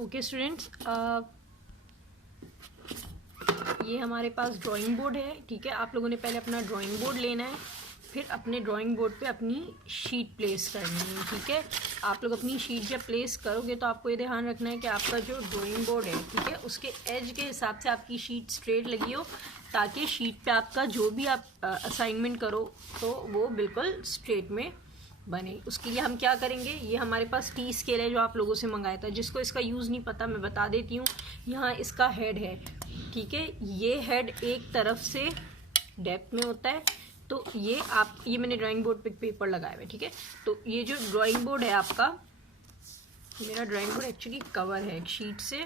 Okay students, ये हमारे पास drawing board है। ठीक है, आप लोगों ने पहले अपना ड्राइंग बोर्ड लेना है, फिर अपने ड्राइंग बोर्ड पे अपनी शीट प्लेस करनी है। ठीक है, आप लोग अपनी शीट जब प्लेस करोगे तो आपको ये ध्यान रखना है कि आपका जो ड्राइंग बोर्ड है, ठीक है, उसके एज के हिसाब से आपकी शीट स्ट्रेट लगी हो, ताकि शीट पे आपका जो भी आप असाइनमेंट करो तो वो बिल्कुल स्ट्रेट में बने। उसके लिए हम क्या करेंगे, ये हमारे पास टी स्केल है जो आप लोगों से मंगाया था। जिसको इसका यूज़ नहीं पता मैं बता देती हूँ। यहाँ इसका हेड है, ठीक है, ये हेड एक तरफ से डेप्थ में होता है। तो ये मैंने ड्राइंग बोर्ड पे पेपर लगाया हुआ है। ठीक है, तो ये जो ड्राइंग बोर्ड है आपका, मेरा ड्राइंग बोर्ड एक्चुअली कवर है एक शीट से,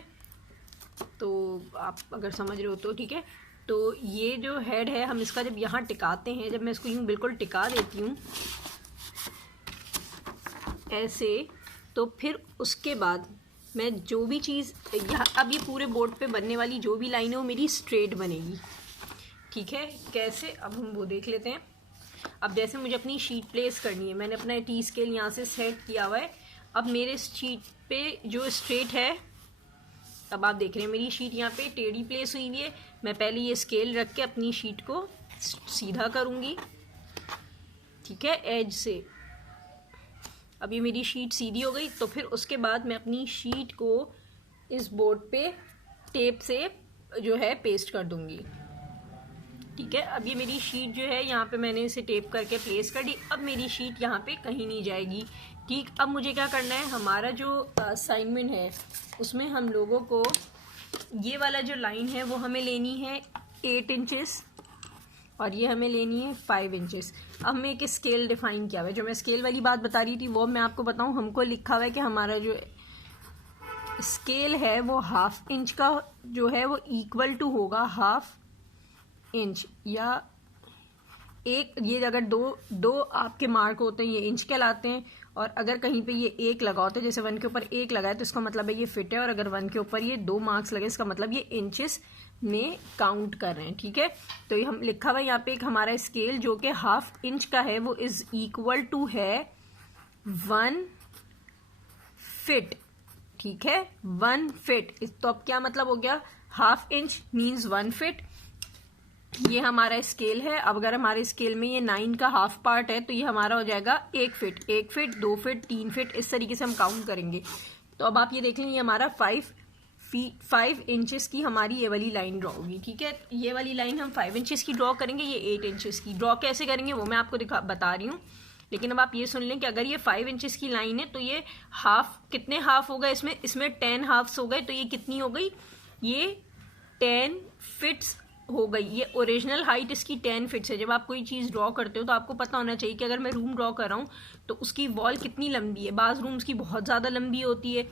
तो आप अगर समझ रहे हो तो ठीक है। तो ये जो हेड है, हम इसका जब यहाँ टिकाते हैं, जब मैं इसको यूँ बिल्कुल टिका देती हूँ ऐसे, तो फिर उसके बाद मैं जो भी चीज़ यहाँ, अब ये पूरे बोर्ड पे बनने वाली जो भी लाइन है वो मेरी स्ट्रेट बनेगी। ठीक है, कैसे, अब हम वो देख लेते हैं। अब जैसे मुझे अपनी शीट प्लेस करनी है, मैंने अपना टी स्केल यहाँ से सेट किया हुआ है। अब मेरे शीट पे जो स्ट्रेट है, अब आप देख रहे हैं मेरी शीट यहाँ पे टेढ़ी प्लेस हुई हुई है। मैं पहले ये स्केल रख के अपनी शीट को सीधा करूँगी, ठीक है, एज से। अब ये मेरी शीट सीधी हो गई, तो फिर उसके बाद मैं अपनी शीट को इस बोर्ड पे टेप से जो है पेस्ट कर दूंगी। ठीक है, अब ये मेरी शीट जो है यहाँ पे मैंने इसे टेप करके प्लेस कर दी। अब मेरी शीट यहाँ पे कहीं नहीं जाएगी। ठीक, अब मुझे क्या करना है, हमारा जो असाइनमेंट है उसमें हम लोगों को ये वाला जो लाइन है वो हमें लेनी है 8 इंचेस और ये हमें लेनी है 5 इंचेस। अब मैं एक स्केल डिफाइन किया हुआ है, जो मैं स्केल वाली बात बता रही थी वो मैं आपको बताऊं। हमको लिखा हुआ है कि हमारा जो स्केल है वो 1/2 इंच का जो है वो इक्वल टू होगा 1/2 इंच, या एक, ये अगर दो आपके मार्क होते हैं ये इंच कहलाते हैं, और अगर कहीं पे ये 1 लगा होता है, जैसे 1 के ऊपर 1 लगा है तो इसका मतलब है ये फिट है, और अगर 1 के ऊपर ये 2 मार्क्स लगे इसका मतलब ये इंचेस में काउंट कर रहे हैं। ठीक है, तो ये हम लिखा हुआ है यहाँ पे एक हमारा स्केल जो कि 1/2 इंच का है, वो इज इक्वल टू है 1 फिट। ठीक है, 1 फिट। तो अब क्या मतलब हो गया, 1/2 इंच मीन्स 1 फिट। ये हमारा स्केल है। अब अगर हमारे स्केल में ये 9 का हाफ पार्ट है तो ये हमारा हो जाएगा 1 फिट, 1 फिट, 2 फिट, 3 फिट, इस तरीके से हम काउंट करेंगे। तो अब आप ये देख लें, ये हमारा 5 इंचेस की हमारी ये वाली लाइन ड्रॉ होगी। ठीक है, ये वाली लाइन हम 5 इंचेस की ड्रॉ करेंगे, ये 8 इंचेस की ड्रॉ कैसे करेंगे वो मैं आपको बता रही हूँ। लेकिन अब आप ये सुन लें कि अगर ये 5 इंचेस की लाइन है तो ये हाफ, कितने हाफ हो गए इसमें 10 हाफ्स हो गए, तो ये कितनी हो गई, ये 10 फिट्स हो गई। ये ओरिजिनल हाइट इसकी 10 फिट्स है। जब आप कोई चीज़ ड्रॉ करते हो तो आपको पता होना चाहिए कि अगर मैं रूम ड्रॉ कर रहा हूँ तो उसकी वॉल कितनी लंबी है। बाज़ रूम्स की बहुत ज़्यादा लंबी होती है,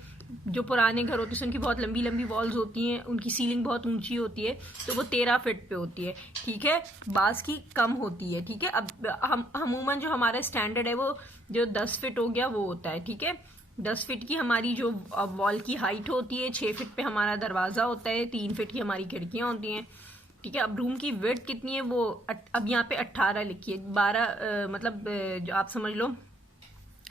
जो पुराने घर होते हैं उनकी बहुत लंबी लंबी वॉल्स होती हैं, उनकी सीलिंग बहुत ऊंची होती है, तो वो 13 फिट पे होती है। ठीक है, बाज़ की कम होती है। ठीक है, अब हम अमूमन जो हमारा स्टैंडर्ड है वो जो 10 फिट हो गया वो होता है। ठीक है, 10 फिट की हमारी जो वॉल की हाइट होती है, 6 फिट पे हमारा दरवाज़ा होता है, 3 फिट की हमारी खिड़कियाँ होती हैं। ठीक है, अब रूम की विड्थ कितनी है वो अब यहाँ पे 18 लिखी है। 12 मतलब जो आप समझ लो,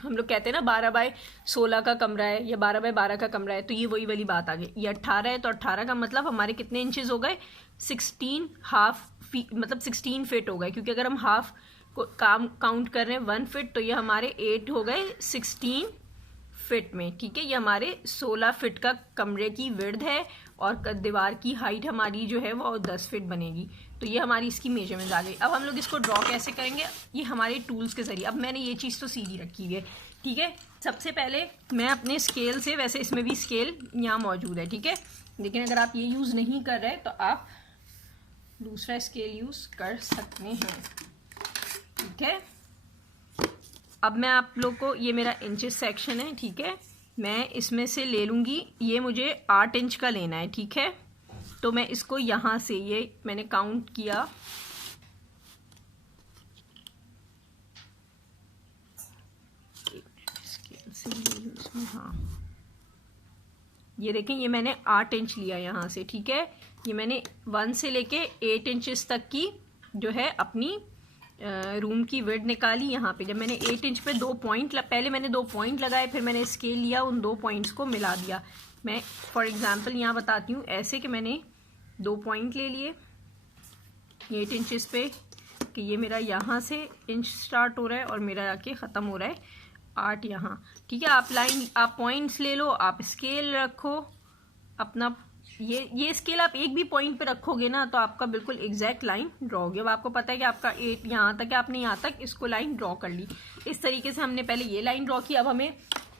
हम लोग कहते हैं ना 12 बाय 16 का कमरा है या 12 बाय 12 का कमरा है, तो ये वही वाली बात आ गई। ये 18 है, तो 18 का मतलब हमारे कितने इंचेस हो गए, 16 हाफ फीट, मतलब 16 फिट हो गए। क्योंकि अगर हम हाफ को काउंट कर रहे हैं 1 फिट, तो ये हमारे 8 हो गए 16 फिट में। ठीक है, ये हमारे 16 फिट का कमरे की विड्थ है, और दीवार की हाइट हमारी जो है वो 10 फिट बनेगी। तो ये हमारी इसकी मेजरमेंट आ गई। अब हम लोग इसको ड्रॉ कैसे करेंगे, ये हमारे टूल्स के जरिए। अब मैंने ये चीज़ तो सीधी रखी हुई है। ठीक है, सबसे पहले मैं अपने स्केल से, वैसे इसमें भी स्केल यहाँ मौजूद है, ठीक है, लेकिन अगर आप ये यूज़ नहीं कर रहे तो आप दूसरा स्केल यूज़ कर सकते हैं। ठीक है, अब मैं आप लोग को, ये मेरा इंचेस सेक्शन है, ठीक है, मैं इसमें से ले लूँगी, ये मुझे 8 इंच का लेना है। ठीक है, तो मैं इसको यहाँ से, ये मैंने काउंट किया, हाँ, ये देखें, ये मैंने 8 इंच लिया यहाँ से। ठीक है, ये मैंने 1 से लेके 8 इंचेस तक की जो है अपनी रूम की विड्थ निकाली। यहाँ पे जब मैंने 8 इंच पे 2 पॉइंट, पहले मैंने 2 पॉइंट लगाए, फिर मैंने स्केल लिया, उन 2 पॉइंट्स को मिला दिया। मैं फॉर एग्जांपल यहाँ बताती हूँ, ऐसे कि मैंने 2 पॉइंट ले लिए 8 इंचेस पे, कि ये मेरा यहाँ से इंच स्टार्ट हो रहा है और मेरा आके ख़त्म हो रहा है 8 यहाँ। ठीक है, आप पॉइंट्स ले लो, आप स्केल रखो अपना, ये स्केल आप एक भी पॉइंट पे रखोगे ना तो आपका बिल्कुल एग्जैक्ट लाइन ड्रॉ होगी। अब आपको पता है कि आपका 8 यहाँ तक है, आपने यहाँ तक इसको लाइन ड्रॉ कर ली। इस तरीके से हमने पहले ये लाइन ड्रॉ की। अब हमें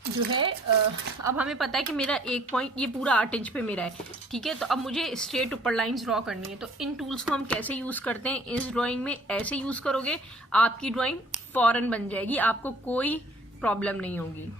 जो है अब हमें पता है कि मेरा एक पॉइंट ये पूरा 8 इंच पे मेरा है। ठीक है, तो अब मुझे स्ट्रेट ऊपर लाइंस ड्रॉ करनी है। तो इन टूल्स को हम कैसे यूज़ करते हैं, इस ड्राइंग में ऐसे यूज़ करोगे आपकी ड्राइंग फ़ौरन बन जाएगी, आपको कोई प्रॉब्लम नहीं होगी।